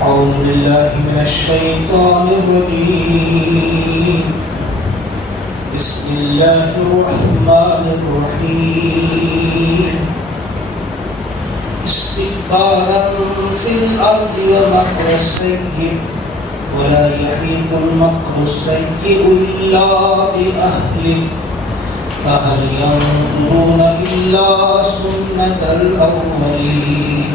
أعوذ بالله من الشيطان الرجيم بسم الله الرحمن الرحيم استكبارا في الأرض ومكر السيء ولا يحيق المكر السيء إلا بأهله فهل ينظرون إلا سنة الأولين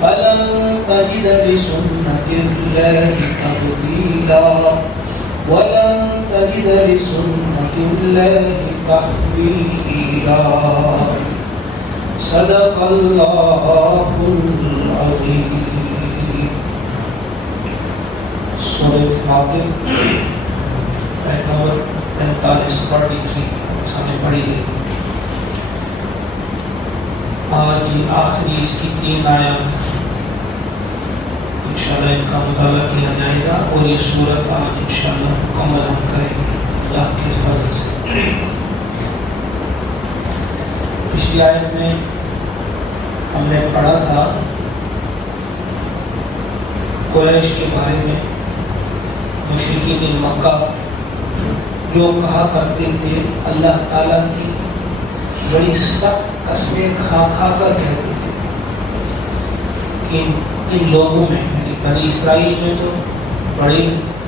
فلن تجد لسنة الله تبديلا ولن تجد لسنة الله تحويلا صدق الله العظيم. سورہ فاطر آیت نمبر 45 سامنے پڑھی گئی. آج آخری اس کی 3 آیات انشاءاللہ ان کا مطالعہ کیا جائے گا اور یہ سورت آج انشاءاللہ مکمل ہم کریں گے اللہ کے فضل سے. پچھلی آیت میں ہم نے پڑھا تھا قریش کے بارے میں، مشرکین مکہ جو کہا کرتے تھے اللہ تعالیٰ کی بڑی سخت قسمیں کھا کھا کر کہتے تھے کہ ان لوگوں میں یعنی بنی اسرائیل میں تو بڑے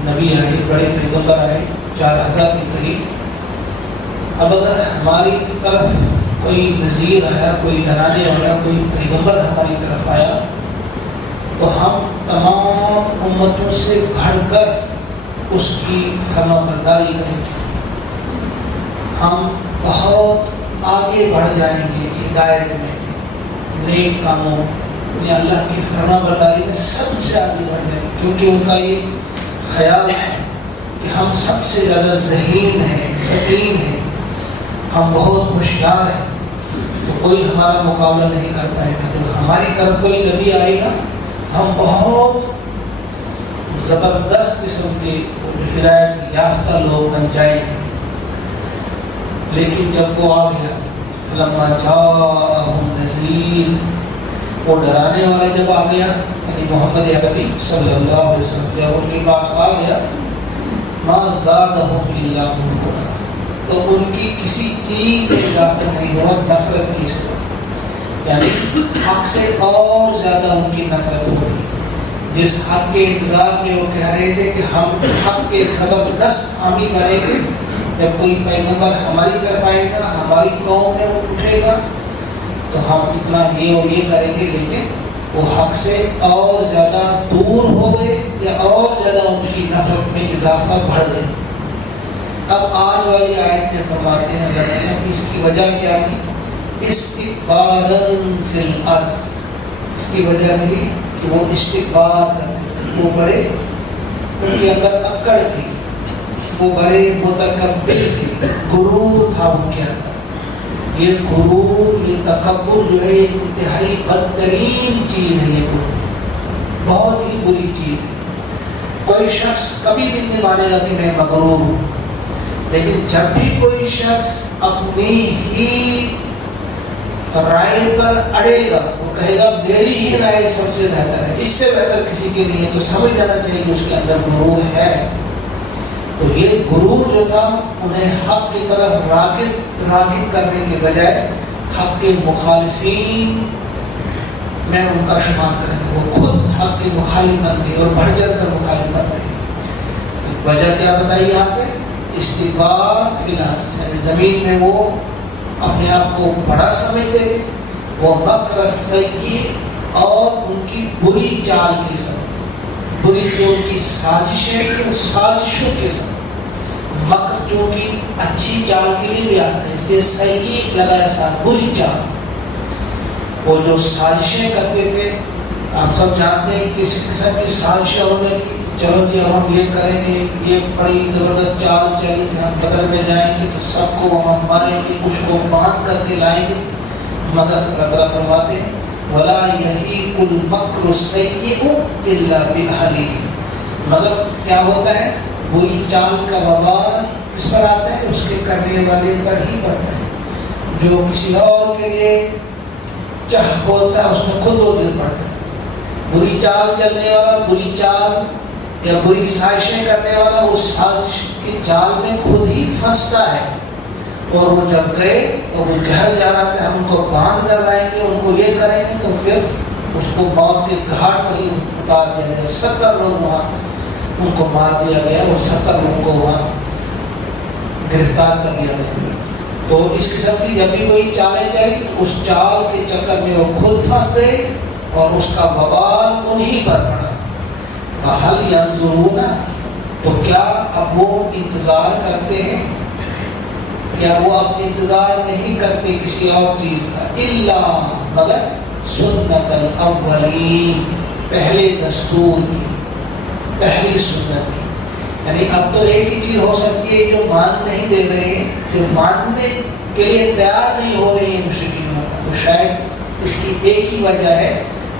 نبی آئے، بڑے پیغمبر آئے 4000 کے قریب. اب اگر ہماری طرف کوئی نذیر آیا، کوئی ڈرانے والا کوئی پیغمبر ہماری طرف آیا تو ہم تمام امتوں سے بڑھ کر اس کی فرما برداری کریں، ہم بہت آگے بڑھ جائیں گے ہدایت میں، نیک کاموں میں، یعنی اللہ کی فرما برداری میں سب سے آگے بڑھ جائیں گے، کیونکہ ان کا یہ خیال ہے کہ ہم سب سے زیادہ ذہین ہیں، فطین ہیں، ہم بہت ہوشیار ہیں، تو کوئی ہمارا مقابلہ نہیں کر پائے گا. جب ہماری طرف کوئی نبی آئے گا ہم بہت زبردست قسم کے ہدایت یافتہ لوگ بن جائیں گے. لیکن جب وہ آ گیا فلما جاءہم نذیر، وہ ڈرانے والا جب آ گیا یعنی محمد عربی صلی اللہ علیہ وسلم جب ان کے پاس آ گیا ما زادہم الا نفورا، تو ان کی کسی چیز میں اضافہ نہیں ہوا نفرت کی سبب، یعنی حق سے اور زیادہ ان کی نفرت ہو گئی. جس حق کے انتظار میں وہ کہہ رہے تھے کہ ہم حق کے زبردست حامی بنیں گے، جب کوئی پیغمبر ہماری طرف آئے گا، ہماری قوم میں وہ اٹھے گا تو ہم اتنا یہ اور یہ کریں گے، لیکن وہ حق سے اور زیادہ دور ہو گئے یا اور زیادہ ان کی نفرت میں اضافہ بڑھ گئے. اب آج والی آیت میں فرماتے ہیں اللہ تعالیٰ اس کی وجہ کیا تھی؟ استکبارا فی الارض، اس کی وجہ تھی کہ وہ استکبار کرتے تھے، وہ بڑے ان کے اندر اکڑ تھی، وہ بڑے متکبر تھے، غرور تھا ان کے اندر. یہ غرور، یہ تکبر جو ہے یہ انتہائی بدترین چیز ہے. یہ غرور بہت ہی بری چیز ہے. کوئی شخص کبھی بھی نہیں مانے گا کہ میں مغرور ہوں، لیکن جب بھی کوئی شخص اپنی ہی رائے پر اڑے گا، وہ کہے گا میری ہی رائے سب سے بہتر ہے، اس سے بہتر کسی کے لیے، تو سمجھ جانا چاہیے کہ اس کے اندر غرور ہے. تو یہ غرور جو تھا انہیں حق کی طرف راغب کرنے کے بجائے حق کے مخالفین میں ان کا شمار کرنے، وہ خود حق کے مخالف بن گئی اور بڑھ چڑھ کر مخالف بن گئی. تو وجہ کیا بتائی یہاں پہ؟ استکبار فی الارض، یعنی زمین میں وہ اپنے آپ کو بڑا سمجھتے تھے، وہ مکر السیء اور ان کی بری چال کی سبب، بری جو ان کی سازشیں تھیں اس سازشوں کے سبب. مکر جو کہ اچھی چال کے لیے بھی آتا ہے، اس لیے سیء لگایا ساتھ، بری چال. وہ جو سازشیں کرتے تھے، آپ سب جانتے ہیں کسی قسم کی سازشیں ہونے کی، چلو جی اب ہم یہ کریں گے، یہ بڑی زبردست چال چلی کہ ہم بدر میں جائیں گے تو سب کو ہم ماریں گے، کچھ کو باندھ کر کے لائیں گے. مگر اللہ تعالیٰ فرماتے ہیں وَلَا يَحِيقُ الْمَكْرُ السَّيِّئُ إِلَّا بِأَهْلِهِ، مگر کیا ہوتا ہے؟ بری چال کا وبال کس پر آتا ہے؟ اس کے کرنے والے پر ہی پڑتا ہے. جو کسی اور کے لیے چاہ ہوتا ہے اس میں خود وہ گر پڑتا ہے. بری چال چلنے والا بری چال یا بری سازشیں کرنے والا اس سازش کی جال میں خود ہی پھنستا ہے، اور وہ جب گئے اور وہ جہل جا رہا کہ ہم ان کو باندھ کر لائیں گے، ان کو یہ کریں گے، تو پھر اس کو موت کے گھاٹ میں ہی اتار دیا گیا۔ 70 لوگ وہاں ان کو مار دیا گیا اور 70 لوگوں کو وہاں گرفتار کر لیا گیا۔ تو اس قسم کی جب بھی کوئی چالیں چلی تو اس چال کے چکر میں وہ خود پھنس گئے اور اس کا وبال انہی پر پڑا۔ فَهَلْ يَنظُرُونَ، تو کیا اب وہ انتظار کرتے ہیں؟ کیا وہ اب انتظار نہیں کرتے کسی اور چیز کا؟ اِلَّا، مگر سنت الاولین، پہلے دستور کی، پہلی سنت کی۔ یعنی اب تو ایک ہی چیز ہو سکتی ہے، جو مان نہیں دے رہے ہیں، جو ماننے کے لیے تیار نہیں ہو رہے ہیں مشرکین کا، تو شاید اس کی ایک ہی وجہ ہے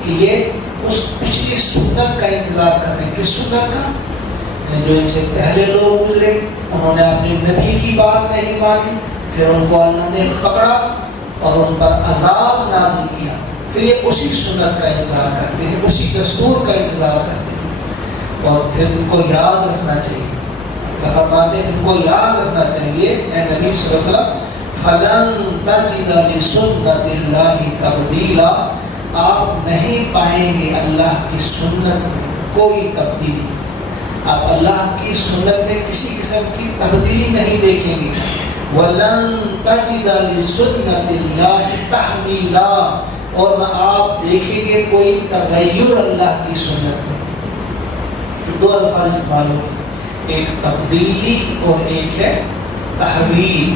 کہ یہ اس پچھلی سنت کا انتظار کر رہے ہیں۔ کس سنت کا؟ جو ان سے پہلے لوگ گزرے، انہوں نے اپنے نبی کی بات نہیں مانی، پھر ان کو اللہ نے پکڑا اور ان پر عذاب نازل کیا، پھر یہ اسی سنت کا انتظار کرتے ہیں، اسی دستور کا انتظار کرتے ہیں، اور پھر ان کو یاد رکھنا چاہیے۔ اللہ فرماتے ہیں ان کو یاد رکھنا چاہیے، اے نبی صلی اللہ علیہ وسلم، فَلَن تَجِدَ لِسُنَّتِ اللَّهِ تَبْدِيلًا، آپ نہیں پائیں گے اللہ کی سنت میں کوئی تبدیلی، آپ اللہ کی سنت میں کسی قسم کی تبدیلی نہیں دیکھیں گے۔ وَلَن تَجِدَ لِسُنَّتِ اللَّهِ تَحْوِيلًا، اور نہ آپ دیکھیں گے کوئی تغیر اللہ کی سنت میں۔ دو الفاظ استعمال ہوئے، ایک تبدیلی اور ایک ہے تحویل۔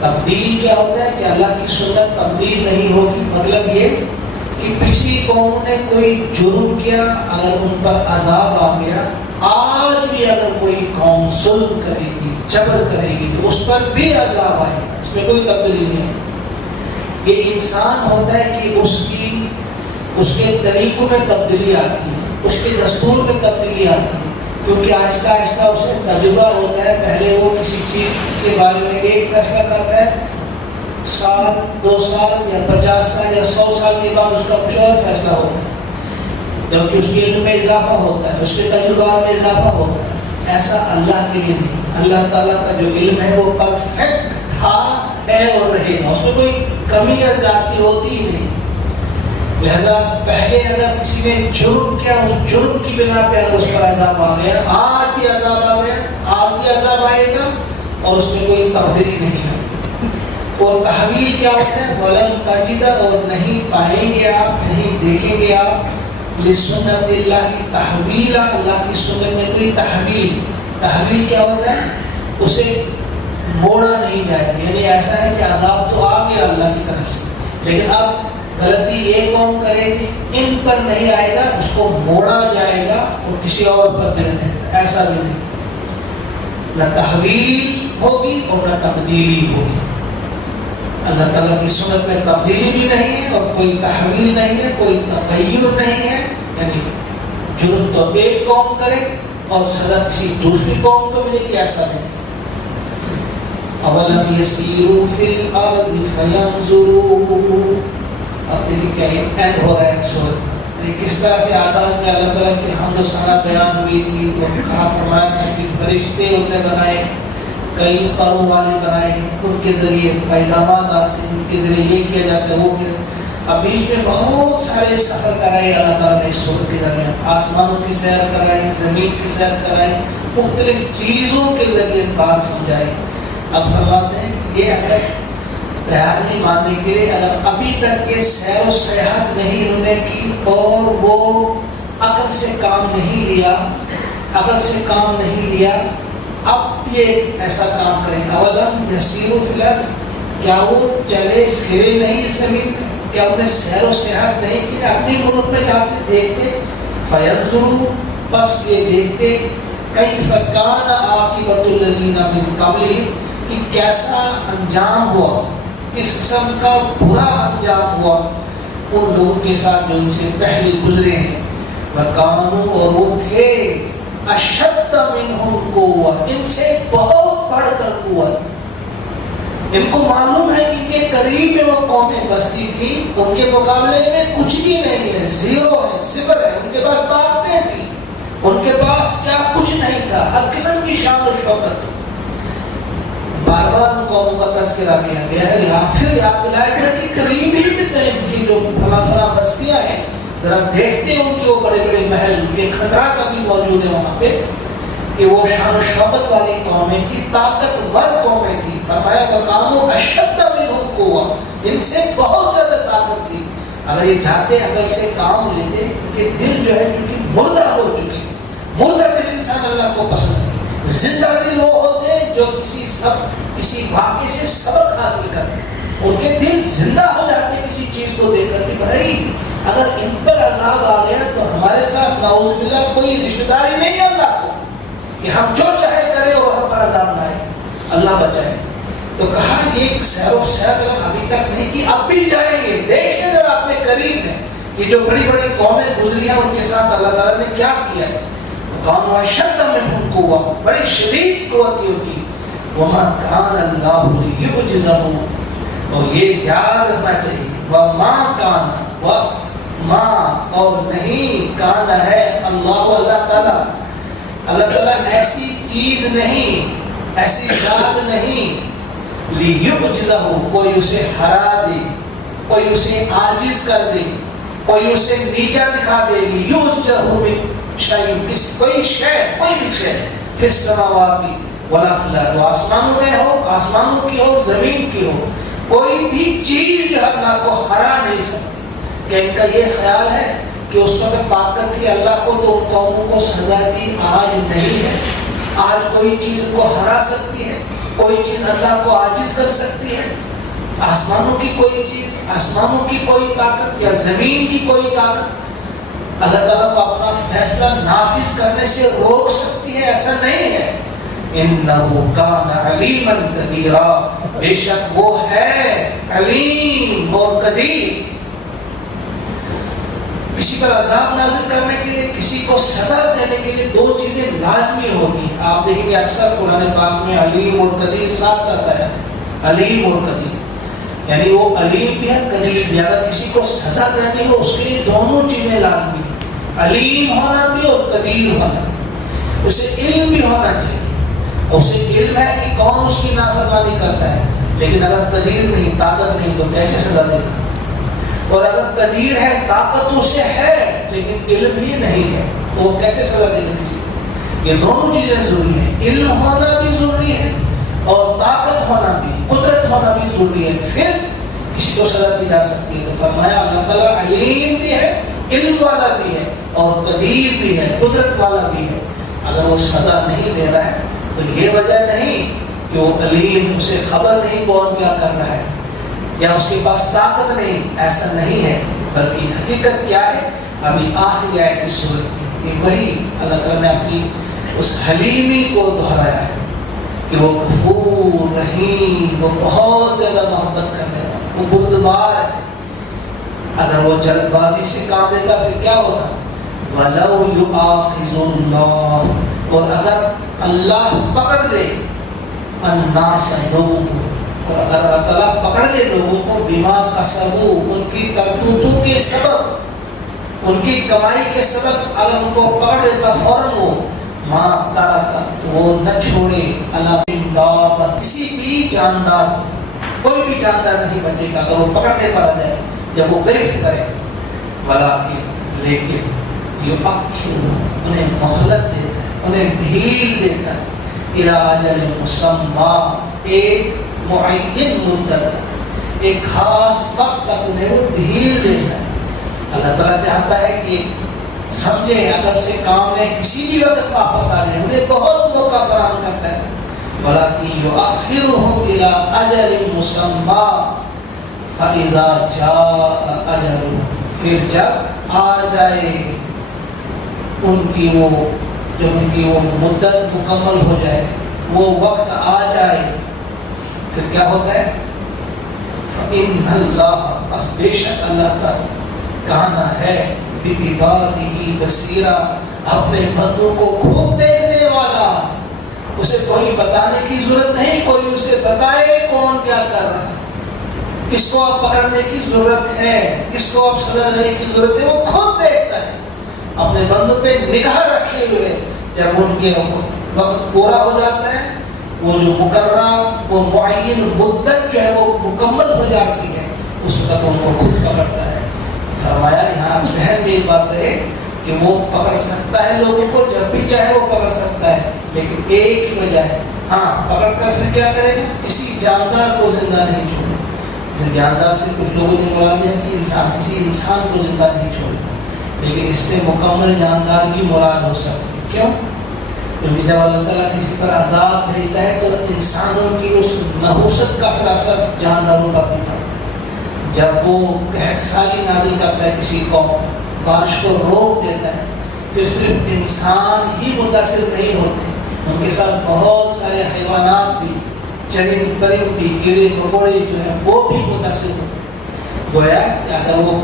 تبدیل کیا ہوتا ہے کہ اللہ کی سنت تبدیل نہیں ہوگی، مطلب یہ کہ پچھلی قوموں نے کوئی جرم کیا، اگر ان پر عذاب آ گیا، آج بھی اگر کوئی قوم ظلم کرے گی، جبر کرے گی، تو اس پر بھی عذاب آئے گا، اس میں کوئی تبدیلی نہیں ہے۔ یہ انسان ہوتا ہے کہ اس کے طریقوں میں تبدیلی آتی ہے، اس کے دستور میں تبدیلی آتی ہے، کیونکہ آہستہ آہستہ اسے تجربہ ہوتا ہے۔ پہلے وہ کسی چیز کے بارے میں ایک فیصلہ کرتا ہے، سال 2 سال یا 50 سال یا 100 سال کے بعد اس کا کچھ اور فیصلہ ہوتا ہے، جبکہ اس کے علم میں اضافہ ہوتا ہے، اس کے تجربات میں اضافہ ہوتا ہے۔ ایسا اللہ کے لیے نہیں، اللہ تعالیٰ کا جو علم ہے وہ پرفیکٹ تھا، ہے اور رہے گا، اس میں کوئی کمی یا زیادتی ہوتی ہی نہیں۔ لہذا پہلے اگر کسی نے جرم کیا، اس جرم کی بنا پہ اگر اس پر عذاب آ گیا، آج بھی عذاب آ گیا، آج بھی عذاب آئے گا، اور اس میں کوئی تبدیلی نہیں آئے گی۔ اور تحویل کیا ہوتا ہے؟ وَلَن تَجِدَ، اور نہیں پائیں گے آپ، نہیں دیکھیں گے آپ، لِسُنَّتِ اللَّهِ تَحْوِيلًا، اللہ کی سنت میں کوئی تحویل۔ تحویل کیا ہوتا ہے؟ اسے موڑا نہیں جائے گا، یعنی ایسا ہے کہ عذاب تو آ گیا اللہ کی طرف سے، لیکن اب غلطی یہ قوم کرے گی، ان پر نہیں آئے گا، اس کو موڑا جائے گا اور کسی اور پر دیا جائے گا، ایسا بھی نہیں۔ نہ تحویل ہوگی اور نہ تبدیلی ہوگی۔ اللہ تعالیٰ کی سنت میں تبدیلی بھی نہیں ہے اور کوئی تحویل نہیں ہے، کوئی تغیر نہیں ہے، یعنی جرم تو ایک قوم کرے اور سزا کسی دوسری قوم کو ملے گی، ایسا نہیں۔ اولم یسیروا فی الارض فینظروا، اب دیکھیں کیا یہ اینڈ ہو رہا ہے سورت، یعنی کس طرح سے آغاز میں اللہ تعالیٰ کی حمد و ثنا بیان ہوئی تھی، اور کہا فرمایا تھا کہ فرشتے ان نے بنائے، کئی پروں والے بنائے، ان کے ذریعے پیغامات آتے ہیں، ان کے ذریعے یہ کیا جاتا ہے، وہ کیا۔ اب بیچ میں بہت سارے سفر کرائے اللہ تعالیٰ نے اس سورت کے درمیان، آسمانوں کی سیر کرائی، زمین کی سیر کرائی، مختلف چیزوں کے ذریعے بات سمجھائی۔ اب فرماتے ہیں کہ یہ اگر تیار نہیں ماننے کے لیے، اگر ابھی تک یہ سیر و سیاحت نہیں انہوں نے کی اور وہ عقل سے کام نہیں لیا، عقل سے کام نہیں لیا، اب یہ ایسا کام کریں گے۔ اولم یسیروا فی الارض، کیا وہ چلے پھرے نہیں زمین میں، کیا انہوں نے سیر و سیاحت نہیں کی، اپنی ملک میں جاتے دیکھتے، فینظروا، بس یہ دیکھتے، کیف کان عاقبۃ الذین من قبلہم، کہ کیسا انجام ہوا، کس قسم کا برا انجام ہوا ان لوگوں کے ساتھ جو ان سے پہلے گزرے ہیں۔ وَكَانُوا، اور وہ تھے، اشد منہم قوۃ، ان سے بہت بڑھ کر قوت، ان کو معلوم ہے کہ ان کے قریب میں وہ قومیں بستی تھی، ان کے مقابلے میں کچھ بھی نہیں ہے، زیرو ہے، صفر ہے. ان کے پاس طاقتیں تھیں، ان کے پاس کیا کچھ نہیں تھا، ہر قسم کی شان و شوکت. بار بار ان قوموں کا تذکرہ کیا گیا ہے. یہاں پھر یاد دلایا گیا کہ قریب ہی میں ان کی جو فلاں فلاں بستیاں ہیں، ذرا دیکھتے ہیں ان کے وہ بڑے بڑے محل، ان کے کھنڈرات ابھی موجود ہیں وہاں پہ، کہ وہ شان و شوکت والی قومیں تھی، طاقتور قومیں تھی. فرمایا وَكَانُوا أَشَدَّ مِنْهُمْ قُوَّةً، ان سے بہت زیادہ طاقت تھی. اگر یہ جاتے عقل سے کام لیتے کہ دل جو ہے چونکہ مردہ ہو چکے، مردہ دل انسان اللہ کو پسند ہے. زندہ دل وہ ہوتے ہیں جو کسی واقعے سے سبق حاصل کرتے ہیں. ان کے دل زندہ ہو جاتے کسی چیز کو دیکھ کر کہ بھائی اگر ان پر عذاب آ گیا تو ہمارے ساتھ نعوذ باللہ کوئی رشتہ داری نہیں ہے اللہ کو کہ ہم جو چاہے کریں اور ہم پر عذاب نہ آئے، اللہ بچائے. تو کہا یہ سیر و سیر ابھی تک نہیں کی، اب بھی جائیں گے. دیکھیں ذرا اپنے قریب میں کہ جو بڑی بڑی قومیں گزری ہیں ان کے ساتھ اللہ تعالیٰ نے کیا کیا ہے. وَكَانُوا أَشَدَّ مِنْهُمْ قُوَّةً، بڑی شدید قوت تھی ان کی. وَمَا كَانَ اللَّهُ لِيُعْجِزَهُ، اور یہ یاد رکھنا چاہیے، وَمَا كَانَ، وَمَا اور نہیں، کان ہے اللہ تعالیٰ، اللہ تعالیٰ ایسی چیز نہیں، ایسی ذات نہیں، لِيُعْجِزَهُ، کوئی اسے ہرا دے، کوئی اسے عاجز کر دے، کوئی اسے نیچا دکھا دے. لِيُعْجِزَهُ مِنْ شَيْءٍ، کوئی شے، کوئی بھی شے، فِي السَّمَاوَاتِ وَلَا فِي الْأَرْضِ، آسمانوں میں ہو، آسمانوں کی ہو، زمین کی ہو، کوئی بھی چیز جو اللہ کو ہرا نہیں سکتی. کہ ان کا یہ خیال ہے کہ اس وقت طاقت تھی اللہ کو تو ان قوموں کو سزا دی، آج نہیں ہے. آج کوئی چیز کو ہرا سکتی ہے، کوئی چیز اللہ کو عاجز کر سکتی ہے. آسمانوں کی کوئی چیز، آسمانوں کی کوئی طاقت یا زمین کی کوئی طاقت اللہ تعالیٰ کو اپنا فیصلہ نافذ کرنے سے روک سکتی ہے؟ ایسا نہیں ہے. اِنَّهُ كَانَ عَلِيمًا قَدِيرًا، بے شک وہ ہے علیم اور قدیر. کسی پر عذاب نازل کرنے کے لیے، کسی کو سزا دینے کے لیے دو چیزیں لازمی ہوتی ہیں. آپ دیکھیں گے اکثر قرآن پاک میں علیم اور قدیر ساتھ ساتھ آیا ہے. علیم اور قدیر، یعنی وہ علیم بھی ہے، قدیر بھی. اگر کسی کو سزا دینی ہو اس کے لیے دونوں چیزیں لازمی ہیں، علیم ہونا بھی اور قدیر ہونا بھی. اسے علم بھی ہونا چاہیے، اسے علم ہے کہ کون اس کی نافرمانی کرتا ہے، لیکن اگر قدیر نہیں، طاقت نہیں، تو کیسے سزا دے گا؟ اور اگر قدیر ہے، طاقت اسے ہے لیکن علم ہی نہیں ہے، تو وہ کیسے سزا دے گا کسی کو؟ یہ دونوں چیزیں ضروری ہیں، علم ہونا بھی ضروری ہے اور طاقت ہونا بھی، قدرت ہونا بھی ضروری ہے، پھر کسی کو سزا دی جا سکتی ہے. تو فرمایا اللہ تعالیٰ علیم بھی ہے، علم والا بھی ہے، اور قدیر بھی ہے، قدرت والا بھی ہے. اگر وہ سزا نہیں دے رہا ہے تو یہ وجہ نہیں کہ وہ علیم، اسے خبر نہیں کون کیا کر رہا ہے یا اس کے پاس طاقت نہیں، ایسا نہیں ہے. بلکہ حقیقت کیا ہے؟ ابھی آخری آیت کی صورت کی وہی اللہ تعالیٰ نے اپنی اس حلیمی کو دہرایا ہے کہ وہ غفور رحیم، وہ بہت زیادہ محبت کرنے والا، وہ بردبار ہے. اگر وہ جلد بازی سے کام لیتا پھر کیا ہوتا؟ وَلَوْ يُؤَاخِذُ اللَّهُ، اور اگر اللہ پکڑ دے النَّاسَ، لوگوں کو، اور اگر اللہ تعالیٰ پکڑ دے لوگوں کو بما کسبوا، ان کی کرتوتوں کے سبب، ان کی کمائی کے سبب، اگر ان کو پکڑ دیتا فوراً وہ ما ترک، تو وہ نہ چھوڑے علی دابہ، کسی بھی جاندار، کوئی بھی جاندار نہیں بچے گا اگر وہ پکڑتے پڑا جائے جب وہ گرفت کرے. لیکن یؤخر، انہیں مہلت دیتا ہے، انہیں ڈھیل دیتا ہے، الی اجل مسمی، ایک معین مدت، ایک خاص وقت تک انہیں وہ ڈھیل دیتا ہے. اللہ تعالیٰ چاہتا ہے کہ سمجھیں اگر سے کام میں کسی بھی وقت واپس آ جائیں، انہیں بہت موقع فراہم کرتا ہے. وَلَكِنْ يُؤَخِّرُهُمْ إِلَىٰ أَجَلٍ مُّسَمًّى فَإِذَا جَاءَ أَجَلُهُمْ، پھر جب آ جائے ان کی وہ، جب ان کی وہ مدت مکمل ہو جائے، وہ وقت آ جائے، پھر کیا ہوتا ہے؟ فَإِنَّ اللَّهَ، بس بے شک اللہ تعالیٰ، کانا ہے بِعِبَادِهِ بَصِیرًا، اپنے بندوں کو خوب دیکھنے والا. اسے کوئی بتانے کی ضرورت نہیں، کوئی اسے بتائے کون کیا کر رہا ہے، کس کو آپ پکڑنے کی ضرورت ہے، کس کو آپ سزا دینے کی ضرورت ہے، وہ خود دیکھتا ہے اپنے بندوں پہ نگاہ رکھے ہوئے۔ جب ان کے وقت پورا ہو جاتا ہے، وہ جو مقررہ وہ معین مدت جو ہے وہ مکمل ہو جاتی ہے، اس وقت ان کو خود پکڑتا ہے۔ فرمایا یہاں ذہن میں ایک بات ہے کہ وہ پکڑ سکتا ہے لوگوں کو، جب بھی چاہے وہ پکڑ سکتا ہے، لیکن ایک ہی وجہ ہے، ہاں پکڑ کر پھر کیا کرے گا؟ کسی جاندار کو زندہ نہیں چھوڑے۔ جاندار سے کچھ لوگوں نے مراد ہے کہ انسان، کسی انسان کو زندہ نہیں چھوڑے، لیکن اس سے مکمل جاندار بھی مراد ہو سکتے ہیں۔ کیوں؟ کیونکہ جب اللہ تعالیٰ کسی پر عذاب بھیجتا ہے تو انسانوں کی اس نحوست کا پھر اثر جانداروں پر بھی پڑتا ہے۔ جب وہ قحط سالی نازل کرتا ہے کسی قوم پر، بارش کو روک دیتا ہے، پھر صرف انسان ہی متاثر نہیں ہوتے، ان کے ساتھ بہت سارے حیوانات بھی، چرند پرند بھی، کیڑے مکوڑے جو ہیں وہ بھی متاثر ہوتے ہیں۔ گویا کہ اگر وہ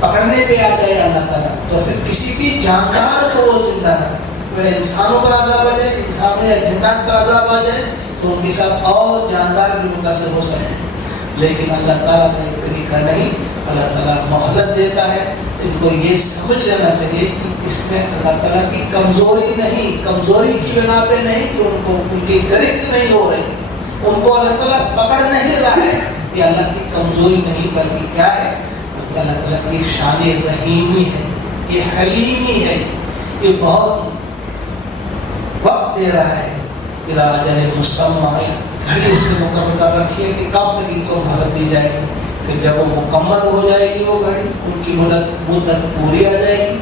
پکڑنے پہ آ جائے اللہ تعالیٰ تو پھر کسی بھی جاندار کو وہ زندہ نہ رکھے۔ وہ انسانوں پر عذاب آ جائے، انسانوں یا جنات پر عذاب آ جائے تو ان کے ساتھ اور جاندار بھی متاثر ہو سکتے ہیں، لیکن اللہ تعالیٰ کا یہ طریقہ نہیں۔ اللہ تعالیٰ مہلت دیتا ہے۔ ان کو یہ سمجھ لینا چاہیے کہ اس میں اللہ تعالیٰ کی کمزوری نہیں، کمزوری کی بنا پہ نہیں کہ ان کی گرفت نہیں ہو رہی، ان کو اللہ تعالیٰ پکڑ نہیں رہا ہے، یہ اللہ کی کمزوری نہیں بلکہ کیا ہے؟ بلکہ اللہ تعالیٰ کی شان رحیمی ہے، یہ حلیمی ہے، یہ بہت وقت دے رہا ہے۔ الی اجل مسمى، گھڑی اس نے مقرر کر رکھی ہے کہ کب تک ان کو مہلت دی جائے گی، پھر جب وہ مکمل ہو جائے گی وہ گھڑی، ان کی مدت پوری آ جائے گی،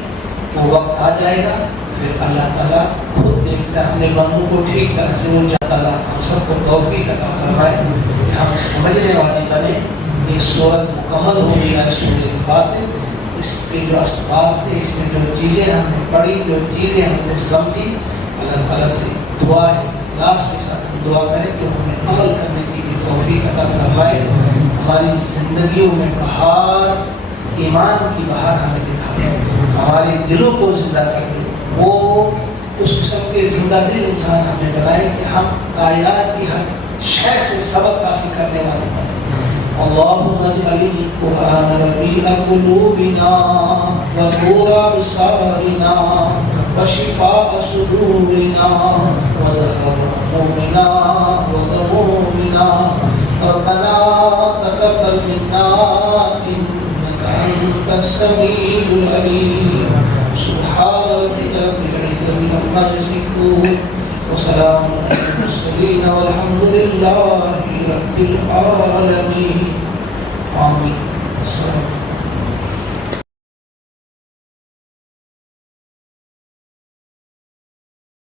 وہ وقت آ جائے گا، پھر اللہ تعالیٰ خود دیکھتا ہے اپنے بندوں کو ٹھیک طرح سے۔ اللہ تعالیٰ ہم سب کو توفیق عطا فرمائے کہ ہم سمجھنے والے بنے۔ یہ سورت مکمل ہو گئی ہے، سورۃ فاتح، اس کے جو اسباب تھے، اس میں جو چیزیں ہم نے پڑھی، جو چیزیں ہم نے سمجھی، اللہ تعالیٰ سے دعا ہے، اخلاص کے ساتھ ہم دعا کریں کہ ہمیں عمل کرنے کی بھی توفیق عطا فرمائے، ہماری زندگیوں میں بہار، ایمان کی بہار ہمیں دکھا دے، ہمارے دلوں کو زندہ کر دے، وہ اس قسم کے زندہ دل انسان ہمیں بنائے کہ ہم کائنات کی ہر شے سے سبق حاصل کرنے والے بنے۔ اللہم اجعل القرآن ربیع قلوبنا ونور ابصارنا وشفاء صدورنا وذهاب همومنا وغمومنا ربنا تقبل منا انك انت السميع العليم سبحان ربك رب العزة عما يصفون وسلام على المرسلين والحمد لله رب العالمين آمين۔